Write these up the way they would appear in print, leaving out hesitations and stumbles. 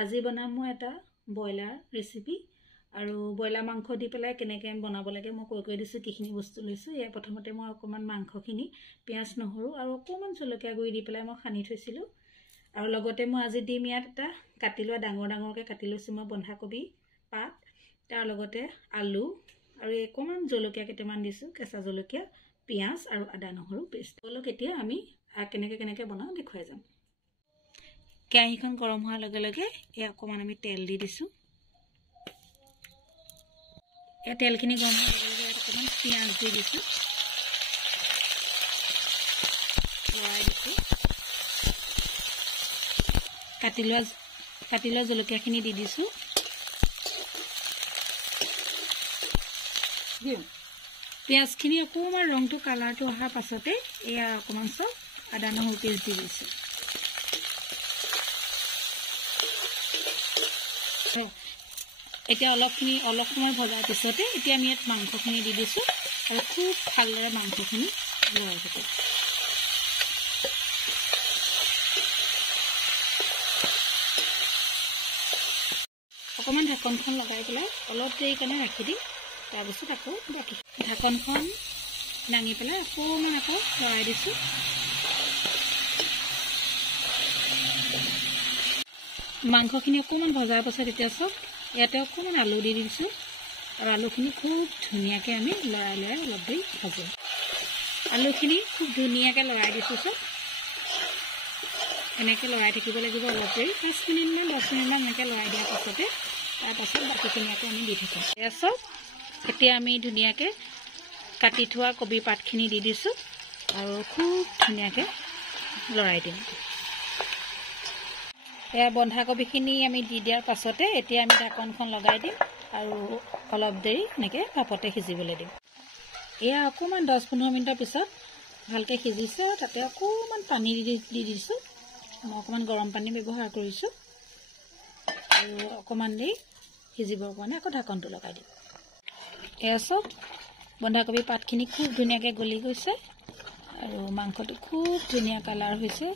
আজি বনাম মই এটা ব্ৰইলাৰ ৰেচিপি আৰু ব্ৰইলাৰ মাংস দি পেলাই কেনেকৈ বনাব লাগে মই কৈ দিছোঁ কিখিনি বস্তু লৈছোঁ। ইয়াৰ প্ৰথমতে মই অকণমান মাংসখিনি পিঁয়াজ নহৰু আৰু অকণমান জলকীয়া গুড়ি দি পেলাই মই সানি থৈছিলোঁ আৰু লগতে মই আজি দিম ইয়াত এটা কাটি লোৱা ডাঙৰকৈ কাটি লৈছোঁ মই বন্ধাকবি পাত, তাৰ লগতে আলু আৰু অকণমান জলকীয়া কেইটামান দিছোঁ, কেঁচা জলকীয়া, পিঁয়াজ আৰু আদা নহৰু পেষ্ট। অলপ এতিয়া আমি কেনেকৈ বনাওঁ দেখুৱাই যাম। কেৰাহীখন গৰম হোৱাৰ লগে লগে অকণমান আমি তেল দি দিছোঁ। এই তেলখিনি গৰম হোৱাৰ লগে লগে অকণমান পিঁয়াজ দি দিছোঁ, লৰাই দিছোঁ। কাটি লোৱা জলকীয়াখিনি দি দিছোঁ। পিঁয়াজখিনি অকণমান ৰংটো কালাৰটো অহাৰ পাছতে এয়া অকণমান চব আদা নহৰু পেষ্ট দি দিছোঁ। এতিয়া অলপ সময় ভজাৰ পিছতে এতিয়া আমি ইয়াত মাংসখিনি দি দিছোঁ আৰু খুব ভালদৰে মাংসখিনি লৰাই থাকোঁ। অকণমান ঢাকনখন লগাই পেলাই অলপ দেৰি কাৰণে ৰাখি দিম। তাৰপিছত আকৌ বাকী ঢাকনখন দাঙি পেলাই অকণমান আকৌ লৰাই দিছোঁ। মাংসখিনি অকণমান ভজাৰ পাছত এতিয়া চব ইয়াতে অকণমান আলু দি দিছোঁ আৰু আলুখিনি খুব ধুনীয়াকৈ আমি লৰাই অলপ দেৰি ভাজোঁ। আলুখিনি খুব ধুনীয়াকৈ লৰাই দিছোঁ চব। এনেকৈ লৰাই থাকিব লাগিব অলপ দেৰি, 5 মিনিটমান 10 মিনিটমান এনেকৈ লৰাই দিয়াৰ পাছতে তাৰপাছত বাকীখিনি আকৌ আমি দি থাকিম। এয়া চব এতিয়া আমি ধুনীয়াকৈ কাটি থোৱা কবি পাতখিনি দি দিছোঁ আৰু খুব ধুনীয়াকৈ লৰাই দিম। এয়া বন্ধাকবিখিনি আমি দি দিয়াৰ পাছতে এতিয়া আমি ঢাকনখন লগাই দিম আৰু অলপ দেৰি এনেকৈ ভাপতে সিজিবলৈ দিম। এয়া অকণমান 10-15 মিনিটৰ পিছত ভালকৈ সিজিছে। তাতে অকণমান পানী দি দিছোঁ। মই অকণমান গৰম পানী ব্যৱহাৰ কৰিছোঁ আৰু অকণমান দেৰি সিজিবৰ কাৰণে আকৌ ঢাকনটো লগাই দিম। এয়া চব বন্ধাকবি পাতখিনি খুব ধুনীয়াকৈ গলি গৈছে আৰু মাংসটো খুব ধুনীয়া কালাৰ হৈছে।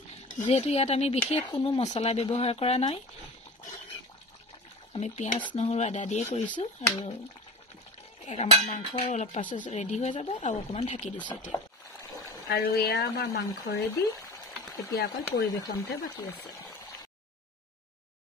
যিহেতু ইয়াত আমি বিশেষ কোনো মছলা ব্যৱহাৰ কৰা নাই, আমি পিঁয়াজ নহৰু আদা দিয়ে কৰিছোঁ আৰু আমাৰ মাংস অলপ পাছত ৰেডি হৈ যাব আৰু অকণমান ঢাকি দিছোঁ এতিয়া। আৰু এয়া আমাৰ মাংস ৰেডি। এতিয়া অকল পৰিৱেশনতে বাকী আছে।